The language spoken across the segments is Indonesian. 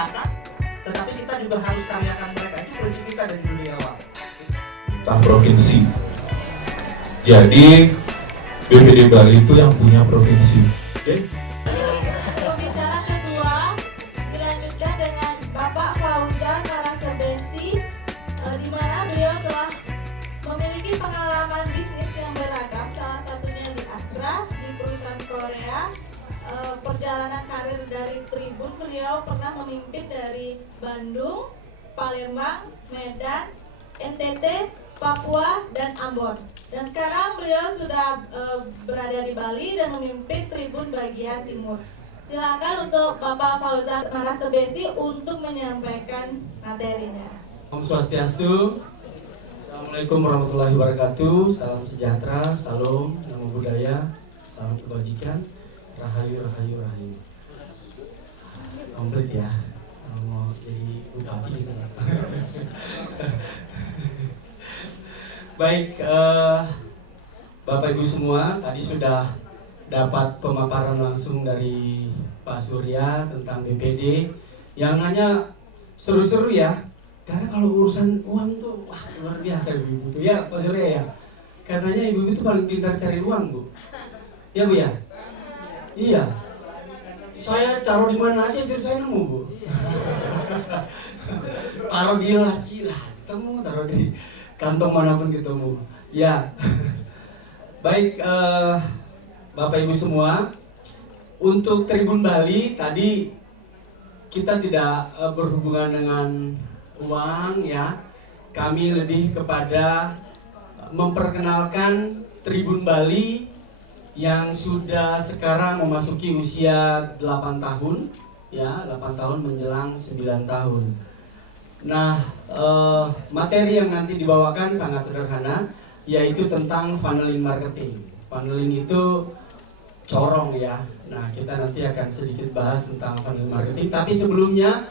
karyakan, tetapi kita juga harus karyakan mereka. Itu prinsip kita dari dunia awal. Provinsi. Jadi BPD Bali itu yang punya provinsi. Oke? Pembicara kedua dilanjutkan dengan Bapak Fauzan Marasebesi, di mana beliau telah memiliki pengalaman bisnis yang beragam, salah satunya di Astra, di perusahaan Korea. Perjalanan karir dari Tribun, beliau pernah memimpin dari Bandung, Palembang, Medan, NTT, Papua, dan Ambon. Dan sekarang beliau sudah berada di Bali dan memimpin Tribun bagian timur. Silakan untuk Bapak Fauzan Marasebesi untuk menyampaikan materinya. Om Swastiastu. Assalamualaikum warahmatullahi wabarakatuh. Salam sejahtera, salam, namo buddhaya, salam kebajikan, rahayu, rahayu, rahayu. Komplit ya, mau jadi bupati gitu. Baik, Bapak Ibu semua, tadi sudah dapat pemaparan langsung dari Pak Surya tentang BPD yang hanya seru-seru ya. Karena kalau urusan uang tuh, wah luar biasa Ibu tuh ya Pak Surya ya. Katanya Ibu itu paling pintar cari uang Bu. Ya Bu ya? Iya. Saya taruh di mana aja sih saya nemu Bu. Taruh di laci lah, ketemu, taruh di kantong manapun ketemu. Ya. Baik, Bapak Ibu semua, untuk Tribun Bali tadi kita tidak berhubungan dengan uang ya. Kami lebih kepada memperkenalkan Tribun Bali yang sudah sekarang memasuki usia 8 tahun ya, 8 tahun menjelang 9 tahun. Nah, materi yang nanti dibawakan sangat sederhana, yaitu tentang funneling marketing. Funneling itu corong ya. Nah, kita nanti akan sedikit bahas tentang funneling marketing. Tapi sebelumnya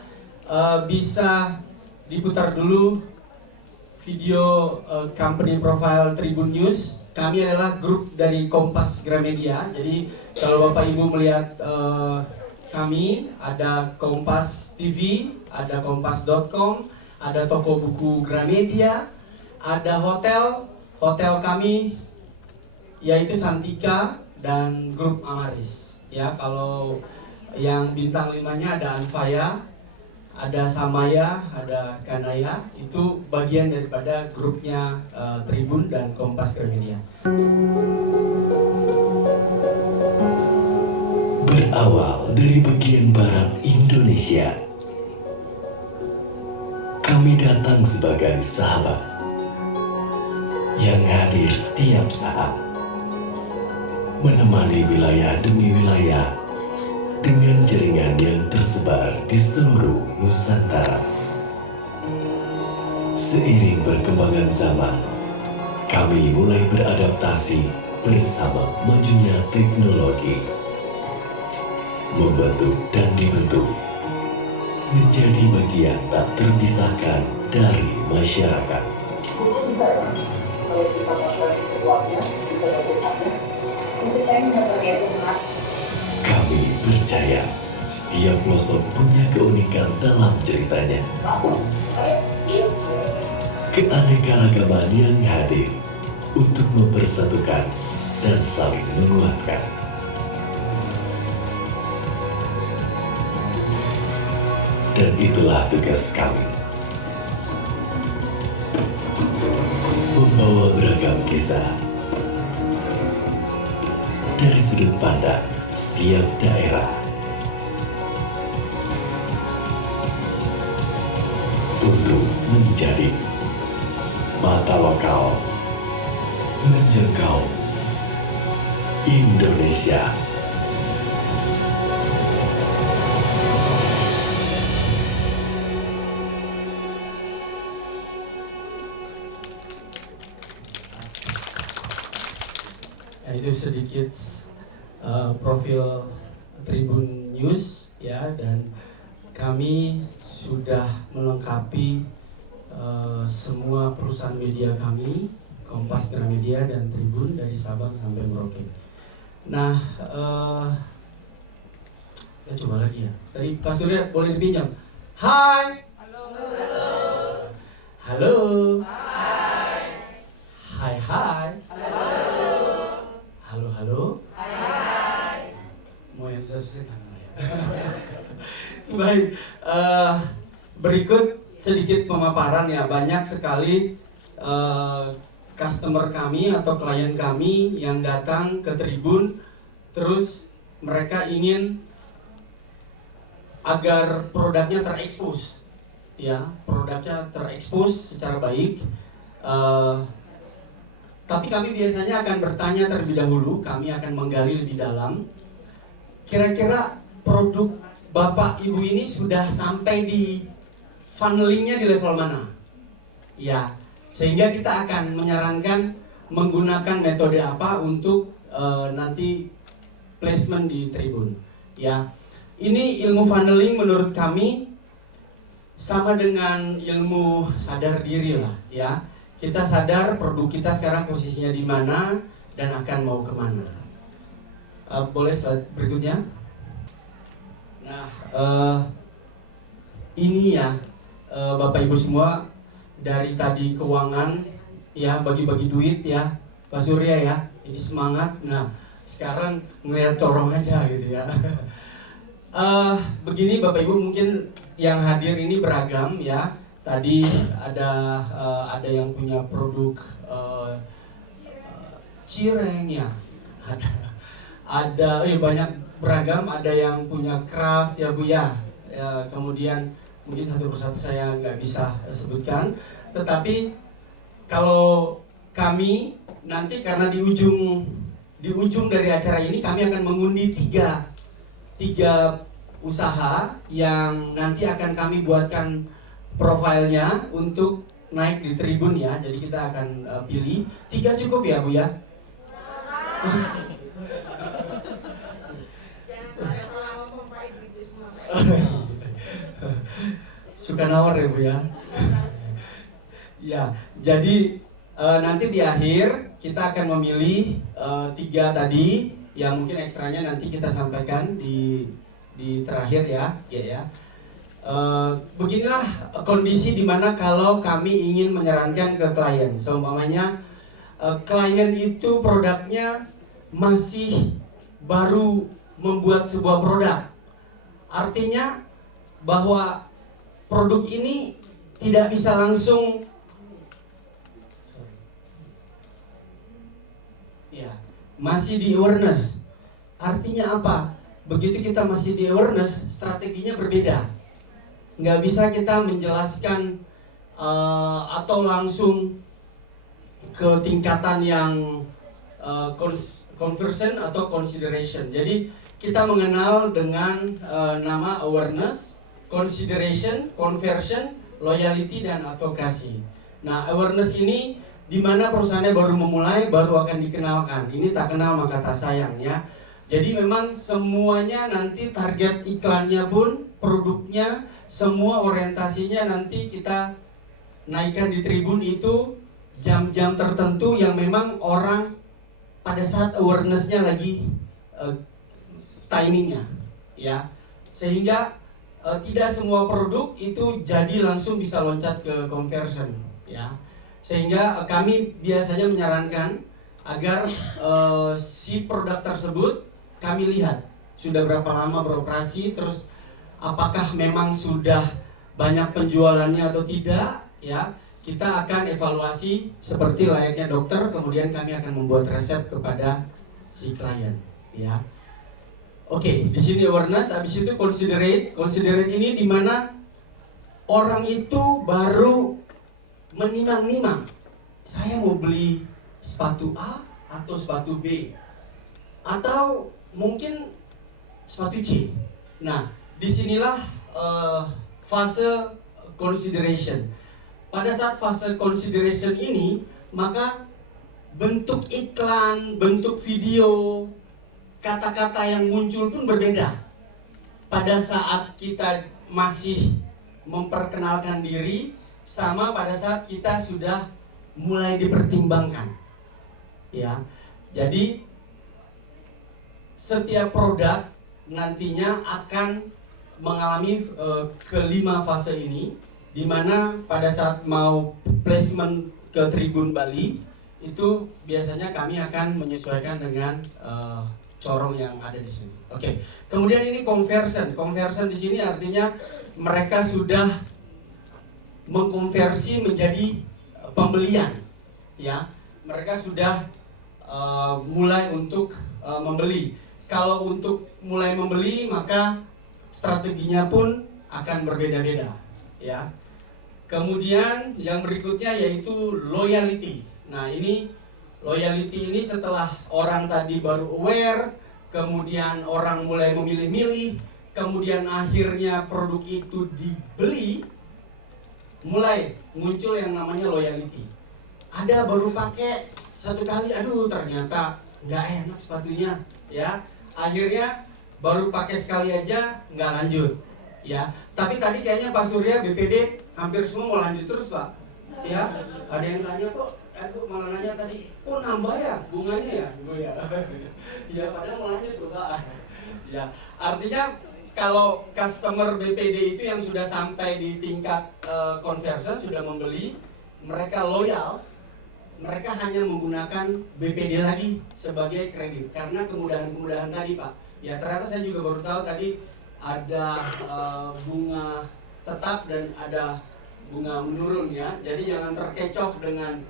bisa diputar dulu video company profile Tribun News. Kami adalah grup dari Kompas Gramedia. Jadi kalau Bapak Ibu melihat kami, ada Kompas TV, ada kompas.com, ada toko buku Gramedia, ada hotel kami yaitu Santika dan grup Amaris. Ya, kalau yang bintang 5-nya ada Anfaya, ada Samaya, ada Kanaya, itu bagian daripada grupnya Tribun dan Kompas Gramedia. Berawal dari bagian barat Indonesia, kami datang sebagai sahabat yang hadir setiap saat, menemani wilayah demi wilayah dengan jaringan yang tersebar di seluruh Nusantara. Seiring perkembangan zaman, kami mulai beradaptasi bersama majunya teknologi, membentuk dan dibentuk menjadi bagian tak terpisahkan dari masyarakat. Buku bisa ya? Kalau kita baca situasinya, bisa baca tasnya. Bisa cari berbagai itu mas. Kami percaya setiap pelosok punya keunikan dalam ceritanya. Keanekaragaman yang hadir untuk mempersatukan dan saling menguatkan. Dan itulah tugas kami, membawa beragam kisah dari sudut pandang setiap daerah untuk menjadi mata lokal menjangkau Indonesia. Ya, itu sedikit profil Tribun News ya, dan kami sudah melengkapi semua perusahaan media kami, Kompas Gramedia dan Tribun dari Sabang sampai Merauke. Nah, kita coba lagi ya. Tadi Pak Surya boleh dipinjam Hai. Halo. Hai hai. Halo halo. Mau yang susah-susah kan? Baik, berikut sedikit pemaparan ya. Banyak sekali customer kami atau klien kami yang datang ke Tribun, terus mereka ingin agar produknya terekspos, ya, produknya terekspos secara baik. Tapi kami biasanya akan bertanya terlebih dahulu, kami akan menggali lebih dalam. Kira-kira produk Bapak Ibu ini sudah sampai di funnelingnya di level mana? Ya, sehingga kita akan menyarankan menggunakan metode apa untuk nanti placement di Tribun. Ya, ini ilmu funneling menurut kami sama dengan ilmu sadar diri lah, ya. Kita sadar produk kita sekarang posisinya di mana dan akan mau kemana. Boleh slide berikutnya? Nah, ini ya Bapak Ibu semua, dari tadi keuangan ya, bagi-bagi duit ya Pak Surya ya, ini semangat. Nah sekarang ngeliat corong aja gitu ya. Begini Bapak Ibu, mungkin yang hadir ini beragam ya. Tadi ada yang punya produk cireng ya, ada banyak beragam, ada yang punya craft ya Bu ya. Kemudian mungkin satu persatu saya nggak bisa sebutkan, tetapi kalau kami nanti karena di ujung dari acara ini kami akan mengundi tiga usaha yang nanti akan kami buatkan profilnya untuk naik di Tribun ya. Jadi kita akan pilih 3 cukup ya Bu ya. Suka nawar ya Bu ya. Ya, jadi nanti di akhir kita akan memilih 3 tadi yang mungkin ekstranya nanti kita sampaikan di terakhir ya, ya. Beginilah kondisi dimana kalau kami ingin menyarankan ke klien. Seumpamanya klien itu produknya masih baru membuat sebuah produk, artinya bahwa produk ini tidak bisa langsung ya, masih di awareness. Artinya apa? Begitu kita masih di awareness, strateginya berbeda. Nggak bisa kita menjelaskan atau langsung ke tingkatan yang conversion atau consideration. Jadi kita mengenal dengan nama awareness, consideration, conversion, loyalty, dan advocacy. Nah, awareness ini di mana perusahaannya baru memulai, baru akan dikenalkan. Ini tak kenal maka tak sayang ya. Jadi memang semuanya nanti target iklannya pun, produknya, semua orientasinya nanti kita naikkan di Tribun itu jam-jam tertentu yang memang orang pada saat awareness-nya lagi timingnya ya. Sehingga tidak semua produk itu jadi langsung bisa loncat ke conversion ya. Sehingga kami biasanya menyarankan agar si produk tersebut kami lihat sudah berapa lama beroperasi, terus apakah memang sudah banyak penjualannya atau tidak ya. Kita akan evaluasi seperti layaknya dokter, kemudian kami akan membuat resep kepada si klien ya. Oke, di sini awareness, habis itu considerate. Considerate ini di mana orang itu baru menimang-nimang, saya mau beli sepatu A atau sepatu B atau mungkin sepatu C. Nah, disinilah fase consideration. Pada saat fase consideration ini, maka bentuk iklan, bentuk video, kata-kata yang muncul pun berbeda. Pada saat kita masih memperkenalkan diri, sama pada saat kita sudah mulai dipertimbangkan. Ya, jadi setiap produk nantinya akan mengalami kelima fase ini, di mana pada saat mau placement ke Tribun Bali itu biasanya kami akan menyesuaikan dengan corong yang ada di sini. Oke. Kemudian ini conversion. Conversion di sini artinya mereka sudah mengkonversi menjadi pembelian, ya. Mereka sudah mulai untuk membeli. Kalau untuk mulai membeli maka strateginya pun akan berbeda-beda, ya. Kemudian yang berikutnya yaitu loyalty. Nah, ini loyalty ini setelah orang tadi baru aware, kemudian orang mulai memilih-milih, kemudian akhirnya produk itu dibeli, mulai muncul yang namanya loyalty. Ada baru pakai satu kali, aduh ternyata nggak enak sepatunya, ya. Akhirnya baru pakai sekali aja nggak lanjut, ya. Tapi tadi kayaknya Pak Surya BPD hampir semua mau lanjut terus, Pak, ya. Ada yang tanya kok, aduh malah nanya tadi, kok nambah ya bunganya ya, ya. Ya padahal mau lanjut tuh, Pak. Ya, artinya kalau customer BPD itu yang sudah sampai di tingkat conversion, sudah membeli, mereka loyal, mereka hanya menggunakan BPD lagi sebagai kredit karena kemudahan-kemudahan tadi, Pak. Ya ternyata saya juga baru tahu tadi ada bunga tetap dan ada bunga menurun, ya. Jadi jangan terkecoh dengan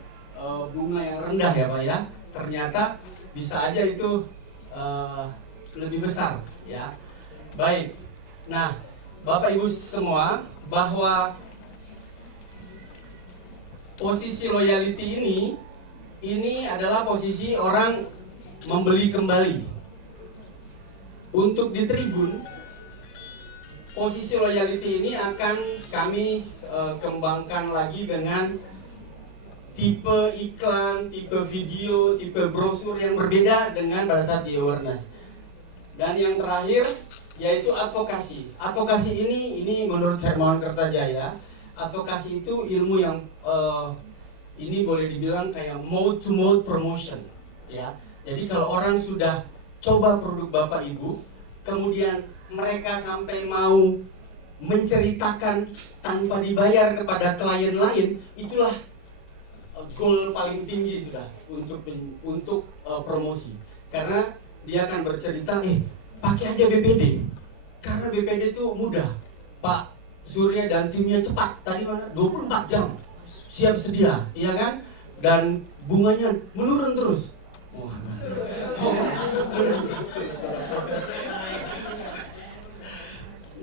bunga yang rendah, ya Pak, ya. Ternyata bisa aja itu lebih besar, ya. Baik. Nah, Bapak Ibu semua, bahwa posisi loyalty ini adalah posisi orang membeli kembali. Untuk di Tribun, posisi loyalty ini akan kami kembangkan lagi dengan tipe iklan, tipe video, tipe brosur yang berbeda dengan pada saat di awareness. Dan yang terakhir yaitu advokasi. Advokasi ini menurut Hermawan Kertajaya, advokasi itu ilmu yang ini boleh dibilang kayak mode to mode promotion, ya. Jadi kalau orang sudah coba produk Bapak Ibu, kemudian mereka sampai mau menceritakan tanpa dibayar kepada klien lain, itulah goal paling tinggi sudah untuk promosi. Karena dia akan bercerita, pakai aja BPD, karena BPD itu mudah. Pak Surya dan timnya cepat, tadi mana? 24 jam siap sedia, iya kan? Dan bunganya menurun terus.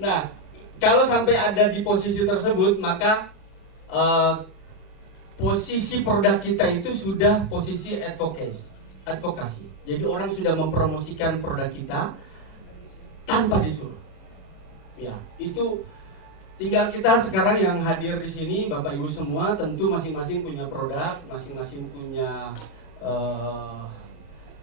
Nah, kalau sampai ada di posisi tersebut, maka posisi produk kita itu sudah posisi advokasi. Jadi orang sudah mempromosikan produk kita tanpa disuruh. Ya, itu tinggal kita sekarang yang hadir di sini, Bapak Ibu semua, tentu masing-masing punya produk, masing-masing punya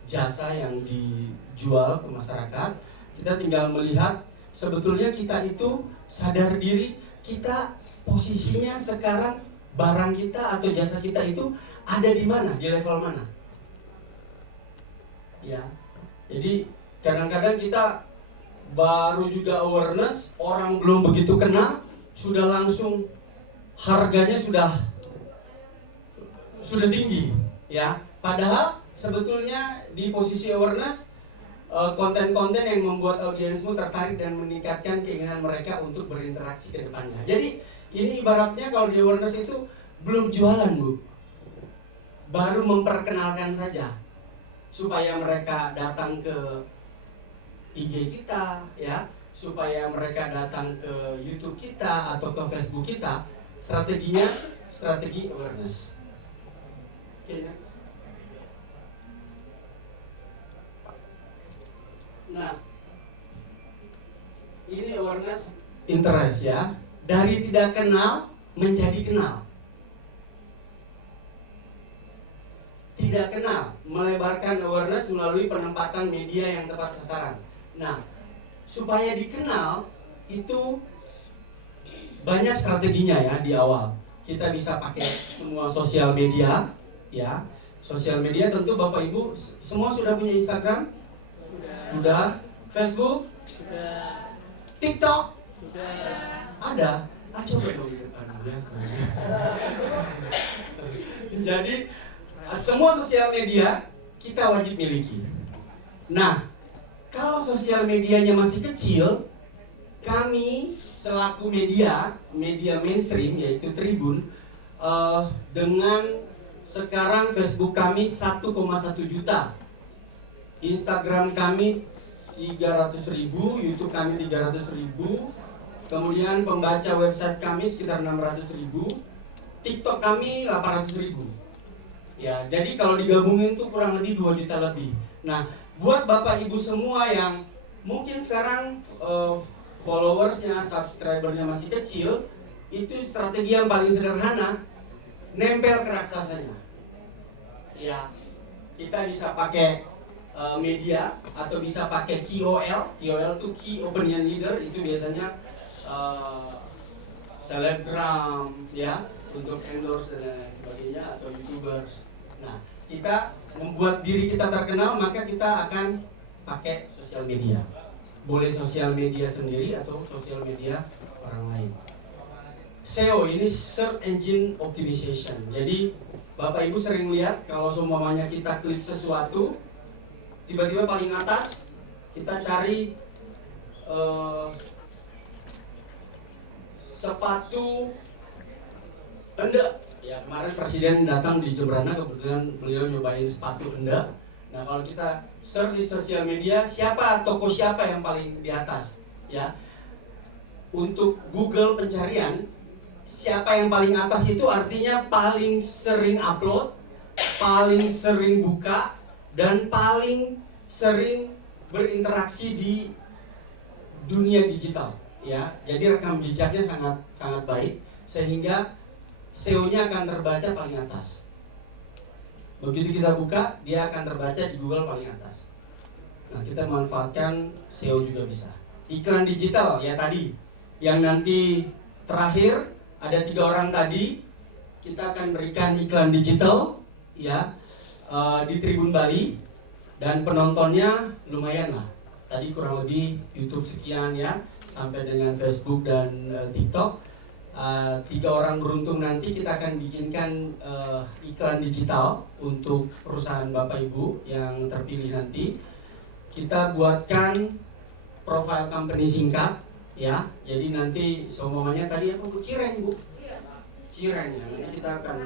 jasa yang dijual ke masyarakat. Kita tinggal melihat sebetulnya kita itu sadar diri, kita posisinya sekarang barang kita atau jasa kita itu ada di mana, di level mana. Ya, jadi kadang-kadang kita baru juga awareness, orang belum begitu kenal, sudah langsung harganya sudah tinggi, ya. Padahal sebetulnya di posisi awareness, konten-konten yang membuat audiensmu tertarik dan meningkatkan keinginan mereka untuk berinteraksi ke depannya. Jadi ini ibaratnya kalau di awareness itu belum jualan, Bu, baru memperkenalkan saja supaya mereka datang ke IG kita, ya, supaya mereka datang ke YouTube kita atau ke Facebook kita. Strateginya strategi awareness. Oke, next. Nah, ini awareness interest, ya. Dari tidak kenal menjadi kenal. Tidak kenal, melebarkan awareness melalui penempatan media yang tepat sasaran. Nah, supaya dikenal itu banyak strateginya, ya. Di awal kita bisa pakai semua sosial media, ya. Sosial media tentu Bapak Ibu semua sudah punya Instagram? Sudah. Facebook? Sudah. TikTok? Ada. Coba dong di depan ya. Jadi semua sosial media kita wajib miliki. Nah, kalau sosial medianya masih kecil, kami selaku media mainstream yaitu Tribun, dengan sekarang Facebook kami 1,1 juta, Instagram kami 300.000, YouTube kami 300.000, kemudian pembaca website kami sekitar 600.000, TikTok kami 800.000. Ya, jadi kalau digabungin tuh kurang lebih 2 juta lebih. Nah, buat Bapak Ibu semua yang mungkin sekarang followersnya, subscribernya masih kecil, itu strategi yang paling sederhana, nempel ke raksasanya. Ya, kita bisa pakai media atau bisa pakai KOL. KOL itu Key Opinion Leader, itu biasanya selebgram ya, untuk endorse dan lain sebagainya, atau YouTubers. Nah, kita membuat diri kita terkenal, maka kita akan pakai sosial media. Boleh sosial media sendiri atau sosial media orang lain. SEO ini Search Engine Optimization. Jadi Bapak Ibu sering lihat kalau seumpamanya kita klik sesuatu, tiba-tiba paling atas kita cari sepatu Enda. Ya, kemarin Presiden datang di Jembrana, kebetulan beliau nyobain sepatu Enda. Nah, kalau kita search di sosial media, toko siapa yang paling di atas, ya. Untuk Google pencarian, siapa yang paling atas itu artinya paling sering upload, paling sering buka, dan paling sering berinteraksi di dunia digital, ya. Jadi rekam jejaknya sangat baik, sehingga SEO-nya akan terbaca paling atas. Begitu kita buka, dia akan terbaca di Google paling atas. Nah, kita manfaatkan SEO juga bisa. Iklan digital ya tadi, yang nanti terakhir ada 3 orang tadi, kita akan berikan iklan digital ya di Tribun Bali, dan penontonnya lumayan lah. Tadi kurang lebih YouTube sekian ya, sampai dengan Facebook dan TikTok. 3 orang beruntung nanti kita akan bikinkan iklan digital untuk perusahaan Bapak Ibu yang terpilih nanti. Kita buatkan profile company singkat ya. Jadi nanti semuanya tadi apa Bu? Cireng Bu? Cireng ya. Nanti kita akan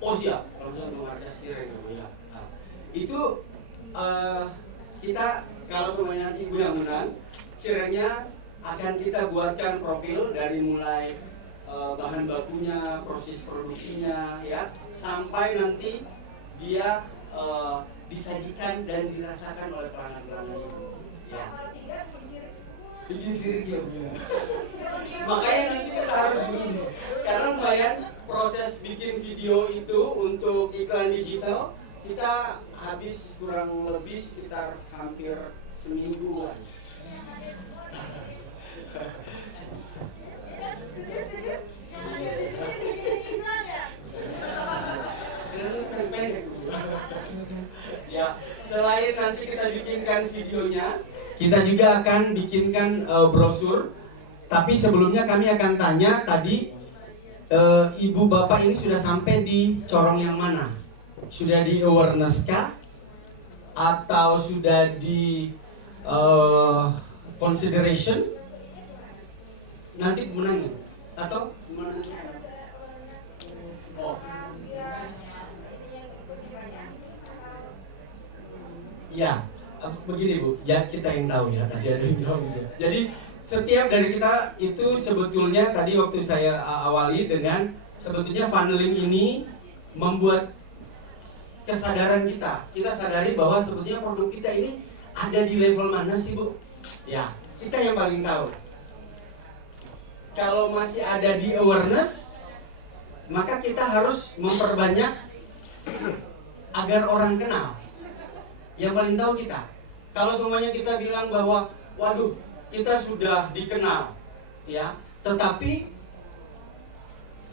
oh siap, langsung ke markas Cireng ya. Nah, itu kita kalau semuanya nanti Ibu yang menang, cirengnya akan kita buatkan profil dari mulai bahan bakunya, proses produksinya ya, sampai nanti dia disajikan dan dirasakan oleh pelanggan-pelanggan itu. Ya. Bikin sirik ya Bu. Makanya nanti kita harus dulu, karena lumayan proses bikin video itu untuk iklan digital kita habis kurang lebih sekitar hampir semingguan. Ya, selain nanti kita bikinkan videonya, kita juga akan bikinkan brosur. Tapi sebelumnya kami akan tanya tadi, ibu bapak ini sudah sampai di corong yang mana? Sudah di awareness kah? Atau sudah di consideration? Nanti pemenangnya atau gimana? Oh. Ya, begini Bu, ya kita yang tahu ya, tadi ada yang jawab gitu. Jadi setiap dari kita itu sebetulnya tadi waktu saya awali dengan sebetulnya funneling ini membuat kesadaran kita. Kita sadari bahwa sebetulnya produk kita ini ada di level mana sih Bu? Ya, kita yang paling tahu. Kalau masih ada di awareness, maka kita harus memperbanyak agar orang kenal. Yang paling tahu kita. Kalau semuanya kita bilang bahwa, waduh, kita sudah dikenal, ya, tetapi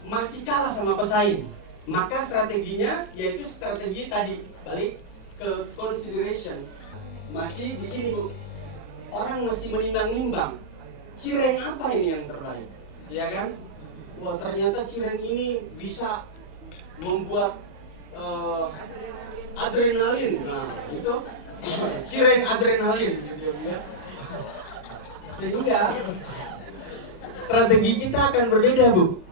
masih kalah sama pesaing, maka strateginya yaitu strategi tadi, balik ke consideration. Masih di sini Bu. orang mesti menimbang-nimbang, cireng apa ini yang terbaik, ya kan? Wah, ternyata cireng ini bisa membuat adrenalin. Nah, itu cireng adrenalin gitu ya. Sehingga strategi kita akan berbeda, Bu.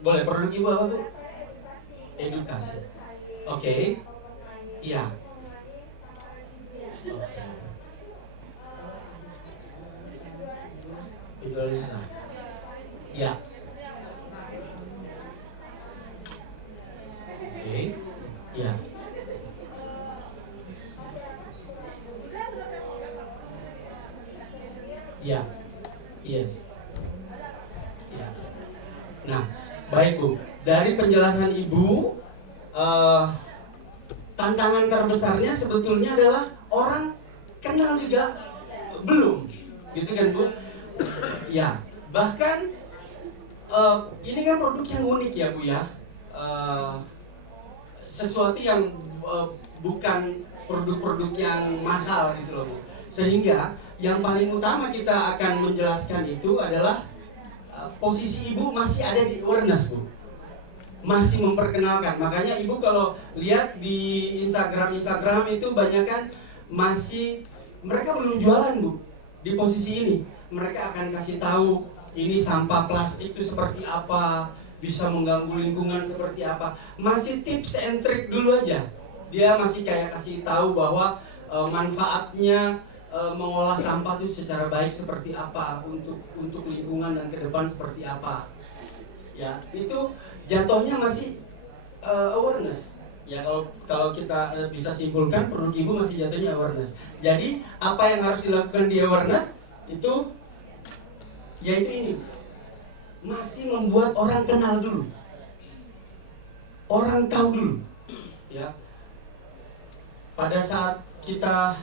Boleh produk Ibu apa, Bu? Edukasi. Oke. Iya. Oke. Visualisasi. Iya. Oke. Iya. Iya. Yes. Ya. Nah, baik Bu. Dari penjelasan Ibu, tantangan terbesarnya sebetulnya adalah orang kenal juga belum, gitu kan Bu? Ya, bahkan ini kan produk yang unik ya Bu ya, sesuatu yang bukan produk-produk yang massal gitu loh Bu. Sehingga yang paling utama kita akan menjelaskan itu adalah posisi Ibu masih ada di awareness Bu, masih memperkenalkan. Makanya Ibu kalau lihat di Instagram itu banyak kan masih mereka belum jualan Bu. Di posisi ini mereka akan kasih tahu ini sampah plastik itu seperti apa, bisa mengganggu lingkungan seperti apa. Masih tips and trick dulu aja. Dia masih kayak kasih tahu bahwa manfaatnya mengolah sampah itu secara baik seperti apa, untuk lingkungan dan ke depan seperti apa. Ya, itu jatuhnya masih awareness. Ya, kalau kita bisa simpulkan produk Ibu masih jatuhnya awareness. Jadi, apa yang harus dilakukan di awareness itu yaitu ini. Masih membuat orang kenal dulu. Orang tahu dulu. Ya. Pada saat kita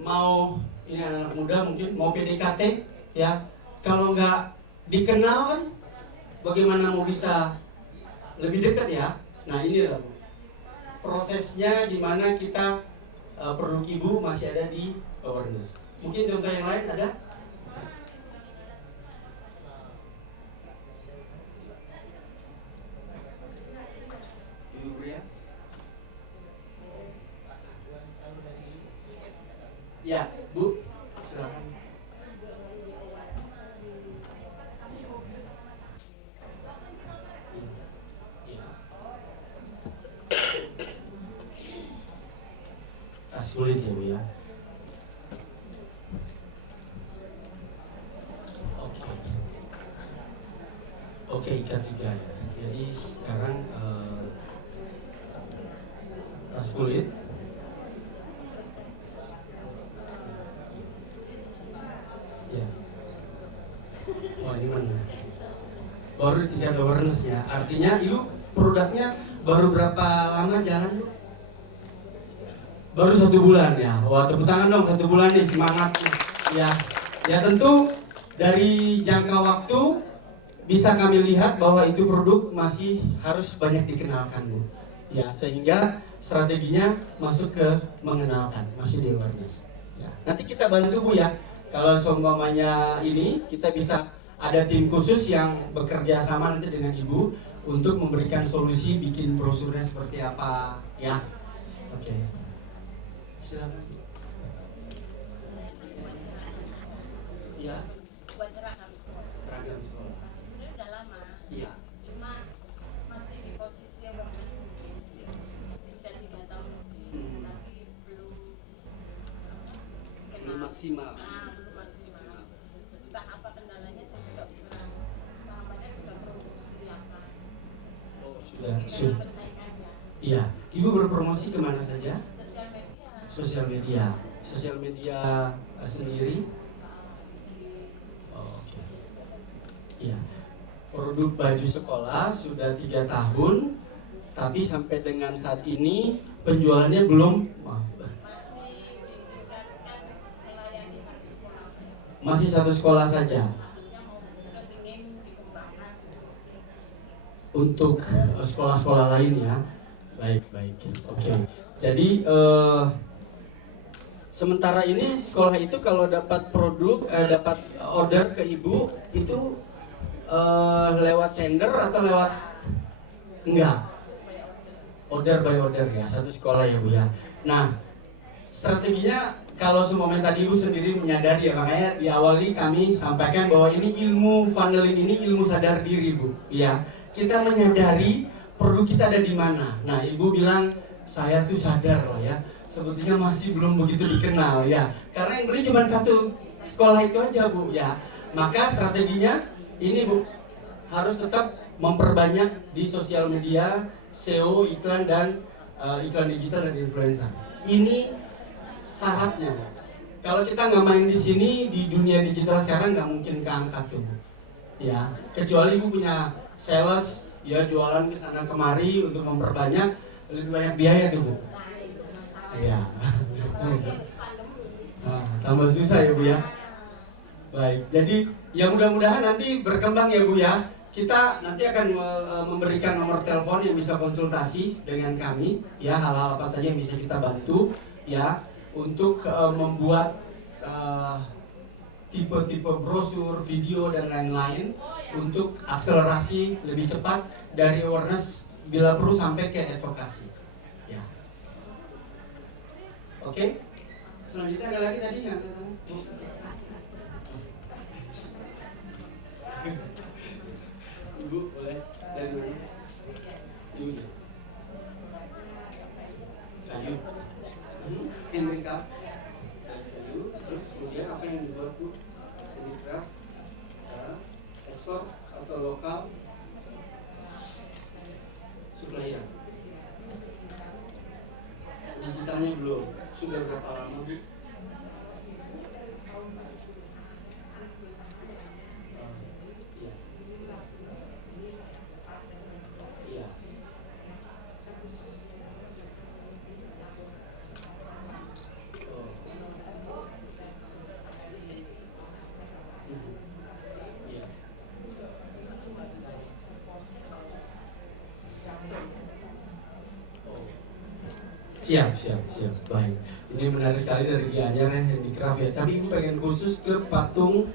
mau, ini anak muda mungkin mau PDKT ya, kalau nggak dikenal kan bagaimana mau bisa lebih dekat ya. Nah, ini adalah prosesnya di mana kita produk Ibu masih ada di awareness. Mungkin contoh yang lain ada? Ibu Bria? Ya, Bu, silakan. Sulit ya Bu ya. Oke, ikat 3 ya. Jadi sekarang tas kulit. Ya. Wah, ini mana? Baru tingkat awareness ya. Artinya Ibu produknya baru berapa lama jalan Bu? Baru 1 bulan ya. Wah, tepuk tangan dong, 1 bulan nih, semangat ya. Ya, tentu dari jangka waktu bisa kami lihat bahwa itu produk masih harus banyak dikenalkan Bu. Ya, sehingga strateginya masuk ke mengenalkan, masih di awareness. Ya. Nanti kita bantu Bu ya. Kalau seumpamanya ini kita bisa ada tim khusus yang bekerja sama nanti dengan Ibu untuk memberikan solusi bikin brosurnya seperti apa ya. Oke. Silakan. Ya. Buat seragam sekolah. Ini udah lama. Iya. Cuma masih di posisi yang mungkin. Udah 3 tahun lebih. Tapi belum Maksimal. belum maksimal. Entah apa kendalanya saya juga kurang. Pahamannya juga persiapan. Oh, sudah. Iya. Ibu berpromosi kemana saja? Sosial media. Sosial media sendiri. Oh, oke. Iya. Produk baju sekolah sudah 3 tahun, tapi sampai dengan saat ini penjualannya belum. Masih 1 sekolah saja. Untuk sekolah-sekolah lain ya. Baik. Oke. Jadi Sementara ini sekolah itu kalau dapat produk, dapat order ke ibu itu lewat tender atau lewat enggak? Order by order ya, satu sekolah ya Bu ya. Nah, strateginya kalau semomen tadi Ibu sendiri menyadari ya, makanya di awal ini kami sampaikan bahwa ini ilmu funneling, ini ilmu sadar diri Bu ya. Kita menyadari produk kita ada di mana. Nah, Ibu bilang saya tuh sadar lah ya, sebetulnya masih belum begitu dikenal ya, karena yang beli cuma satu sekolah itu aja Bu ya. Maka strateginya ini Bu, harus tetap memperbanyak di sosial media, SEO, iklan dan iklan digital dan influencer. Ini syaratnya Bu. Kalau kita nggak main di sini, di dunia digital sekarang nggak mungkin keangkat tuh Bu ya, kecuali Ibu punya sales ya, jualan ke sana kemari untuk memperbanyak, lebih banyak biaya tuh Bu. Iya. Nah, tambah susah ya Bu ya. Baik, jadi ya mudah-mudahan nanti berkembang ya Bu ya. Kita nanti akan memberikan nomor telepon yang bisa konsultasi dengan kami ya, hal-hal apa saja yang bisa kita bantu ya untuk membuat tipe-tipe brosur, video dan lain-lain untuk akselerasi lebih cepat dari awareness bila perlu sampai ke advokasi. Ya. Oke. Selanjutnya ada lagi tadi yang Ibu boleh dari mana? Ibu ya. Kayu. Handicraft. Kayu. Terus kemudian apa yang dibuat Bu? Handicraft. Ekspor atau lokal. Supplier. Digitalnya belum. Sudah berapa lama Bu? Siap. Baik. Ini menarik sekali dari Gianyar yang handicraft ya. Tapi Ibu pengen khusus ke patung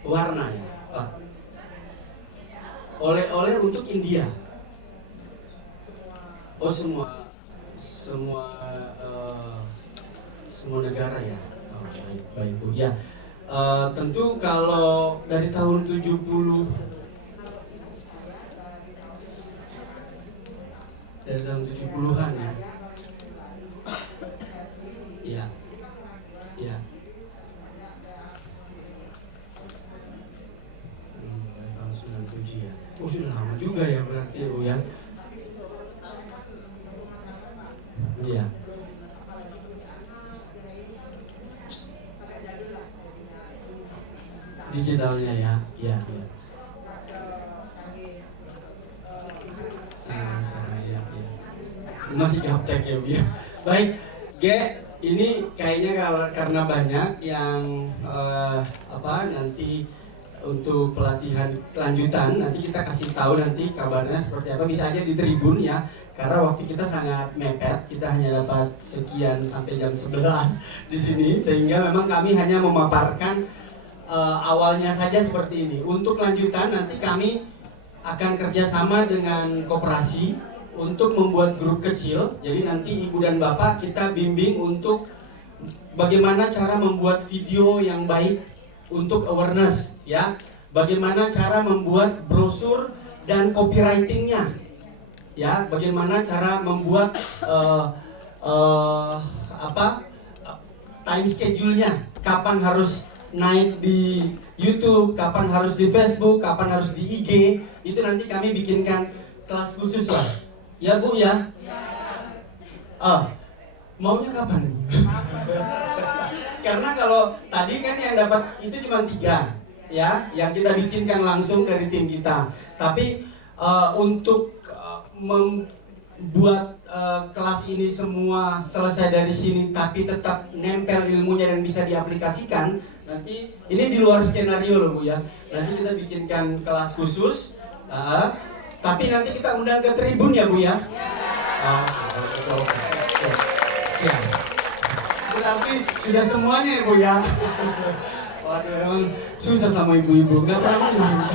warna ya, Pak. Oleh-oleh untuk India. Oh semua negara ya. Oh, baik Bu ya. Tentu kalau dari tahun 70 dari tahun 70-an ya. Iya. Iya. Tahun 97 ya. Oh sudah lama juga ya berarti Bu ya. Iya. Digitalnya ya. Iya. Masih gaptek ya Bu ya. Baik, ini kayaknya karena banyak yang nanti untuk pelatihan lanjutan nanti kita kasih tahu nanti kabarnya seperti apa, bisa aja di Tribun ya. Karena waktu kita sangat mepet, kita hanya dapat sekian sampai jam 11 di sini, sehingga memang kami hanya memaparkan awalnya saja seperti ini. Untuk lanjutan nanti kami akan kerjasama dengan koperasi untuk membuat grup kecil. Jadi nanti Ibu dan Bapak kita bimbing untuk bagaimana cara membuat video yang baik untuk awareness ya. Bagaimana cara membuat brosur dan copywritingnya ya. Bagaimana cara membuat time schedule-nya. Kapan harus naik di YouTube, kapan harus di Facebook, kapan harus di IG. Itu nanti kami bikinkan kelas khusus lah. Ya Bu ya? Maunya kapan? Karena kalau tadi kan yang dapat itu cuma 3 ya, yang kita bikinkan langsung dari tim kita. Tapi untuk membuat kelas ini semua selesai dari sini tapi tetap nempel ilmunya dan bisa diaplikasikan, nanti ini di luar skenario loh Bu ya. Nanti kita bikinkan kelas khusus. Tapi nanti kita undang ke Tribun ya Bu ya? Siap. Berarti sudah semuanya ya Bu ya. Waduh, emang susah sama ibu-ibu, nggak pernah menang.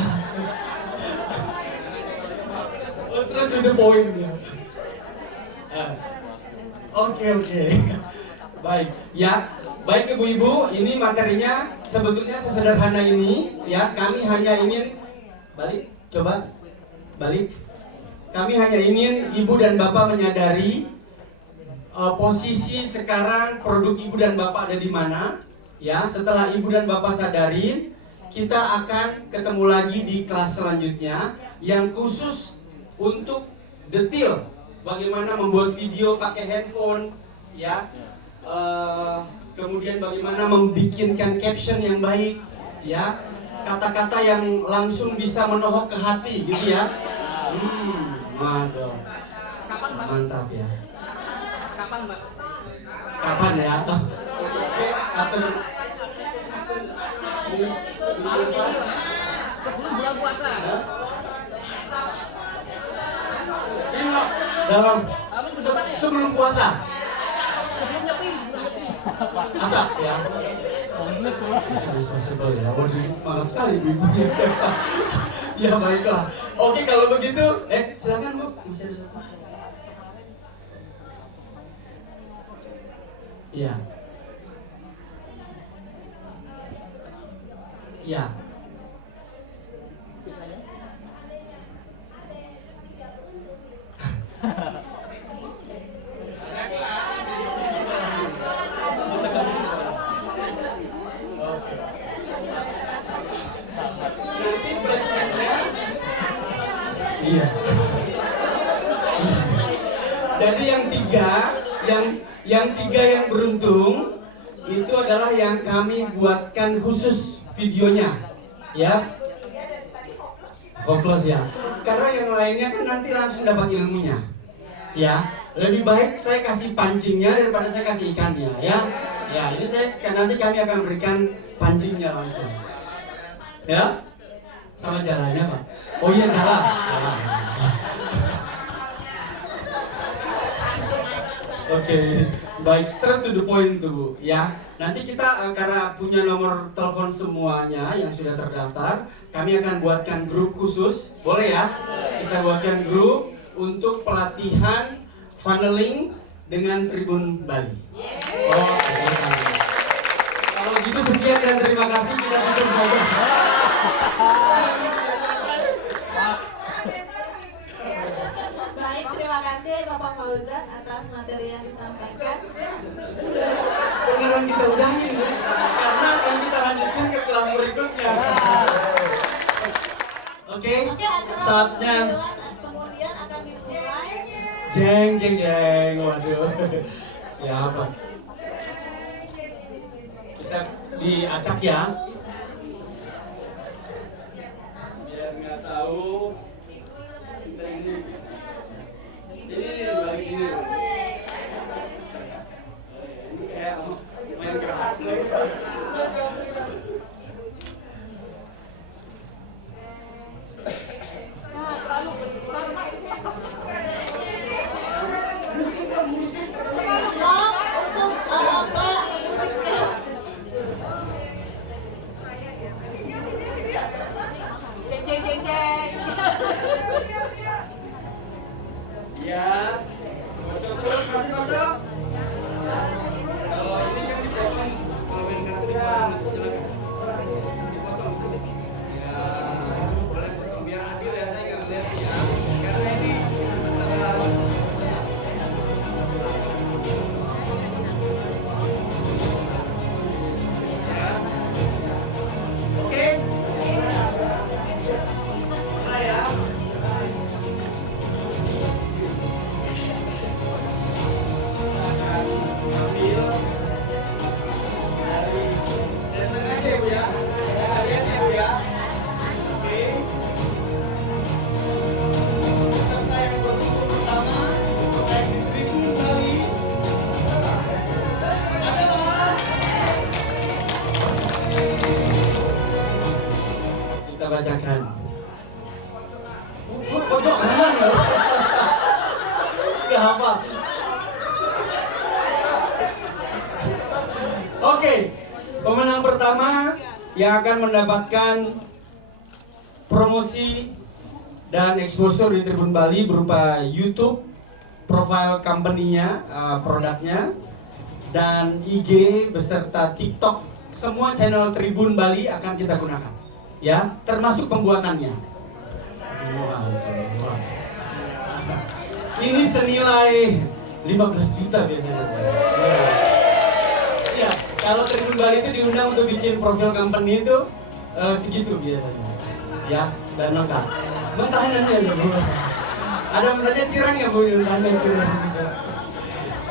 Terus to the point ya. Oke. Baik, ya. Baik ibu-ibu, ini materinya sebetulnya sesederhana ini ya. Kami hanya ingin balik. Kami hanya ingin ibu dan bapak menyadari posisi sekarang produk ibu dan bapak ada di mana. Ya, setelah ibu dan bapak sadarin, kita akan ketemu lagi di kelas selanjutnya yang khusus untuk detail bagaimana membuat video pakai handphone, ya. Kemudian bagaimana membikinkan caption yang baik, ya, kata-kata yang langsung bisa menohok ke hati, gitu ya. Mantap ya. Kapan, Mbak? Kapan ya? Oke, atau Sebelum bulan puasa. ini dalam sebelum puasa. Asap ya. Sebel ya. Waduh, semangat sekali ibu. Ya baiklah. Oke kalau begitu, silakan Bu. Masih ada satu. Iya. Iya. Nanti plus-plusnya. Iya. Jadi yang tiga yang beruntung itu adalah yang kami buatkan khusus videonya, ya. Hopeless ya. Karena yang lainnya kan nanti langsung dapat ilmunya, ya. Lebih baik saya kasih pancingnya daripada saya kasih ikannya, ya. Ya, ini nanti kami akan berikan pancingnya langsung, ya. Sama jalannya Pak. Oh iya jalan. Oke, baik, straight to the point tuh, ya. Nanti kita karena punya nomor telepon semuanya yang sudah terdaftar, kami akan buatkan grup khusus, boleh ya? Kita buatkan grup untuk pelatihan funneling dengan Tribun Bali. Oh, kalau gitu sekian dan terima kasih, kita tutup saja. Baik, terima kasih Bapak Fauzan atas materi yang disampaikan. Beneran kita udahin, Bu. Karena akan kita lanjutkan ke kelas berikutnya. Oke, saatnya Pengundian akan dimulai. jeng. Waduh, siapa? Kita diacak ya. Biar nggak tahu. Kita ini balik ini. Ini kayak main gerak lagi. Tolong untuk Pak musiknya. Ya, kocok terus, masih kocok. Kalau ini kan dipotong, kalau main kartu dipotong, silakan. Dipotong. Ya, boleh potong biar adil ya, saya nggak ngeliat ya. Karena ini antara ya. Oke. Mulai ya. Ambil dari tengah aja ya Bu ya. Lihat ya Bu ya. Oke. Peserta yang beruntung pertama naik di Tribun Bali adalah kita bacakan. Pojok kanan loh. Udah hafal. pertama yang akan mendapatkan promosi dan exposure di Tribun Bali berupa YouTube, profile company-nya, produknya, dan IG beserta TikTok. Semua channel Tribun Bali akan kita gunakan, ya, termasuk pembuatannya. Ini senilai 15 juta biasanya. Ya, kalau Tribun Bali itu diundang untuk bikin profil company itu segitu biasanya. Ya, dan lengkap. Mentahanannya ya, Bu. Ada mentahnya cirang ya, Bu, mentahnya cirang.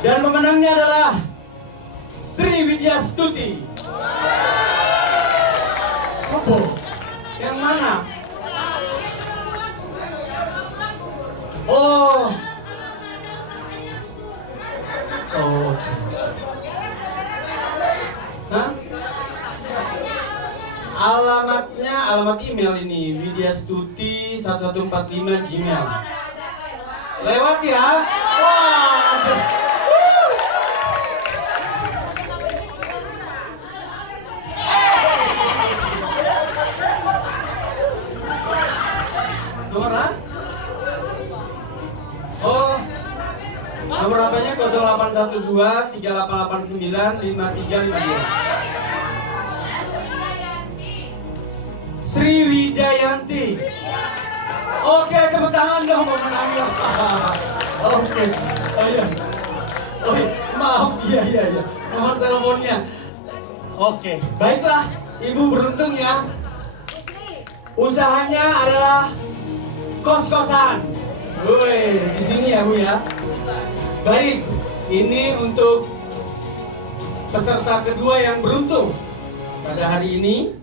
Dan pemenangnya adalah Sri Widya Stuti. Siapa? Yang mana? Oh. Oh. Hah? Alamatnya, alamat email ini widyastuti 1145 gmail. Lewat ya? Wah. Nomor apa? Oh, nomor HP-nya 0812 3889 5352. Sri Widayanti. Oke, tepuk tangan dong pemenangnya. Oke. Oh iya. Oh iya. Maaf, iya. Nomor teleponnya. Oke, baiklah. Ibu beruntung ya. Usahanya adalah kos-kosan. Woi, di sini ya, Bu ya. Baik, ini untuk peserta kedua yang beruntung pada hari ini.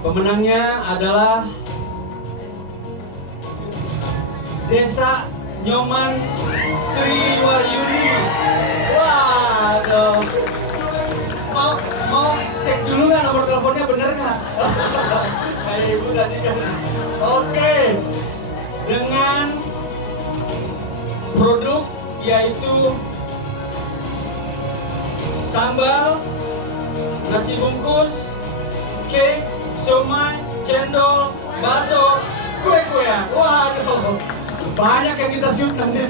Pemenangnya adalah Desa Nyoman Sri Wahyuni. Waduh. Mau cek dulu nggak nomor teleponnya bener nggak? Kayak ibu tadi kan. Oke. Dengan produk yaitu sambal, nasi bungkus, cake, somai, cendol, bakso, kue-kuean. Waduh. Banyak yang kita shoot nanti.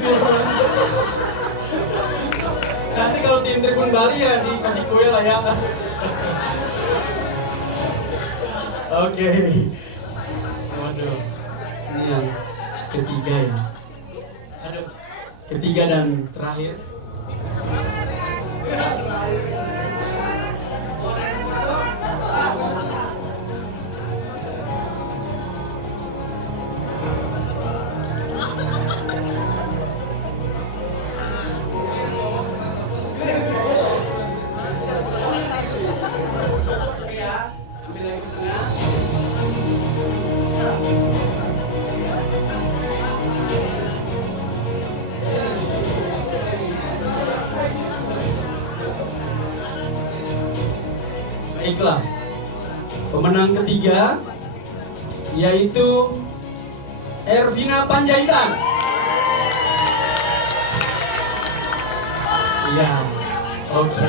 Nanti kalau tim Tribun Bali ya dikasih kue lah ya. Oke. Waduh. Ini yang ketiga ya. Aduh. Ketiga dan terakhir. Baiklah, pemenang ketiga yaitu Ervina Panjaitan. Iya, oke.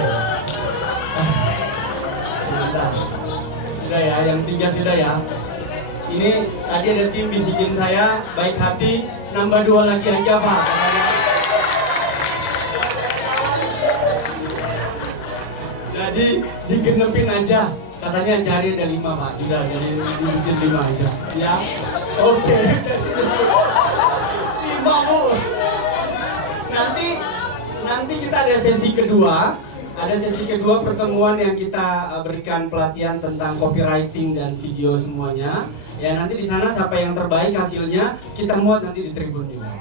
Sebentar, sudah ya, yang tiga sudah ya. Ini tadi ada tim bisikin saya, baik hati, nambah 2 lagi aja Pak. Jadi digenepin aja, katanya jari ada 5 Pak, sudah jadi dibikin 5 aja, ya. Oke. 5 Bu. Nanti kita ada sesi kedua, pertemuan yang kita berikan pelatihan tentang copywriting dan video semuanya. Ya nanti di sana siapa yang terbaik hasilnya kita muat nanti di Tribun juga.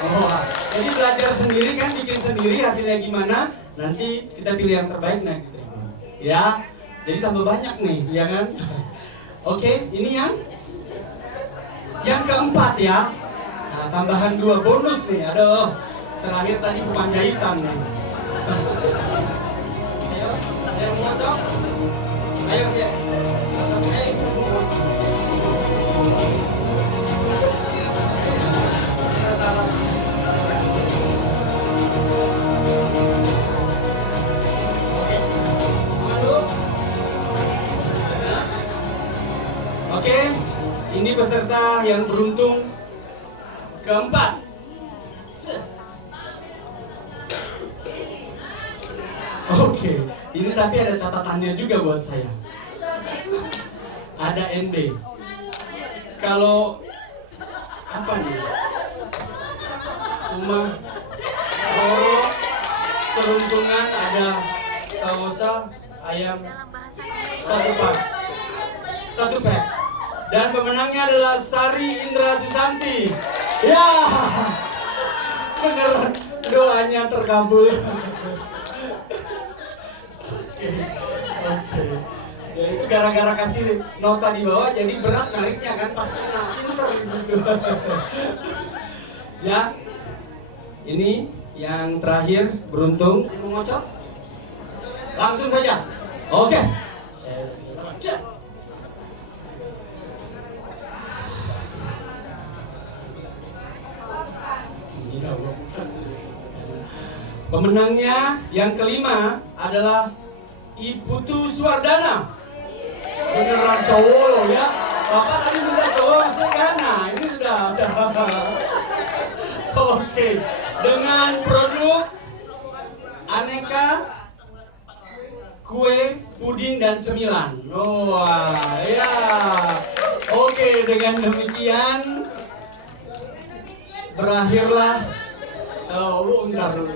Oh, jadi belajar sendiri kan, bikin sendiri hasilnya gimana, nanti kita pilih yang terbaik naik di Tribun. Ya, jadi tambah banyak nih, ya kan? Oke, ini yang keempat ya. Nah, tambahan 2 bonus nih. Aduh, terakhir tadi Panjaitan nih. Ayo, ada yang mau cok? Ayo ya. Cok, Ini peserta yang beruntung keempat. Oke, ini tapi ada catatannya juga buat saya. Ada NB. Kalau apa nih? Rumah Roro, seruntungan ada samosa, ayam, satu pack. Dan pemenangnya adalah Sari Indra Susanti. Ya, beneran doanya terkabul. Oke. Ya itu gara-gara kasih nota di bawah jadi berat nariknya kan pas kena pinter gitu. Ya. Ini yang terakhir beruntung mau ngocok. Langsung saja. Oke. Pemenangnya yang kelima adalah Iputu Suwardana. Beneran cowok loh ya. Bapak tadi sudah cowok masih kan? Nah ini sudah. Oke. Dengan produk aneka kue, puding dan cemilan. Wah, ya. Oke, dengan demikian berakhirlah. Bentar dulu.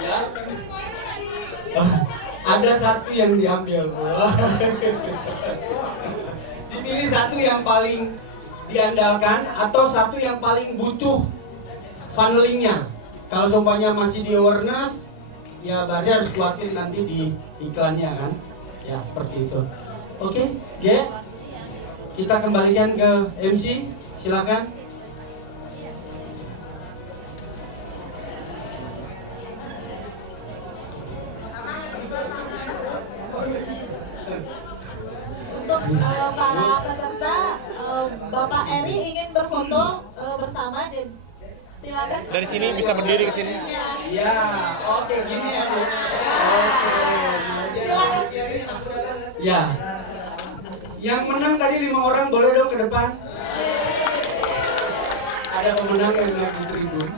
Ya. Ada satu yang diambil. Dipilih satu yang paling diandalkan atau satu yang paling butuh funnelingnya. Kalau sumpahnya masih di awareness, ya berarti harus kuatin nanti di iklannya kan. Ya seperti itu. Oke, G. Kita kembalikan ke MC. Silakan. Untuk para peserta, Bapak Eri ingin berfoto bersama dan silakan. Dari sini bisa berdiri ke sini. Ya, oke gini ya Bu. Oke. Ya. Yang menang tadi 5 orang boleh dong ke depan. Ada pemenang yang naik di tribun.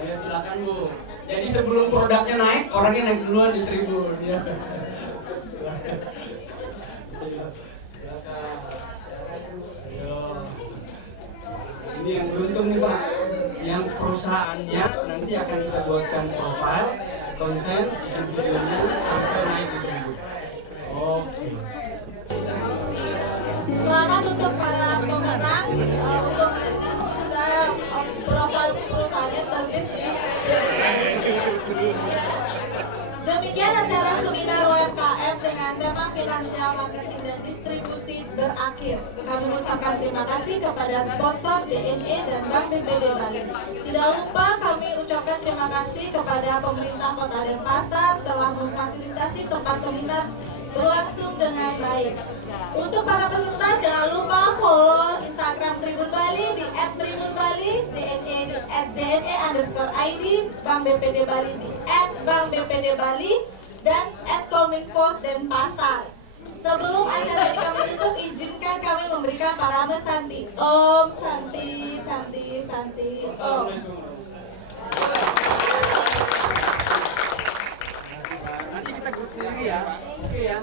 Ayo silakan Bu. Jadi sebelum produknya naik, orangnya naik duluan di tribun ya. Silakan. Ayo. Ini yang beruntung nih Pak. Yang perusahaannya nanti akan kita buatkan profile, konten, bikin videonya sampai naik di tribun. Oke. Selamat untuk para pemenang untuk saya profil perusahaannya terbit. Demikian acara seminar UMKM dengan tema finansial marketing dan distribusi berakhir. Kami mengucapkan terima kasih kepada sponsor JNE dan Bank BPD Bali. Tidak lupa kami ucapkan terima kasih kepada pemerintah Kota Denpasar telah memfasilitasi tempat seminar berlangsung dengan baik. Untuk para peserta jangan lupa follow Instagram Tribun Bali di @tribunbali, JNE di @jne_id, Bank BPD Bali di @bankbpdbali dan @kominfos Denpasar. Sebelum acara ini kami tutup, izinkan kami memberikan parame Santi. Om Santi, Santi, Santi, Om. Nanti kita grup sendiri ya. Oke ya.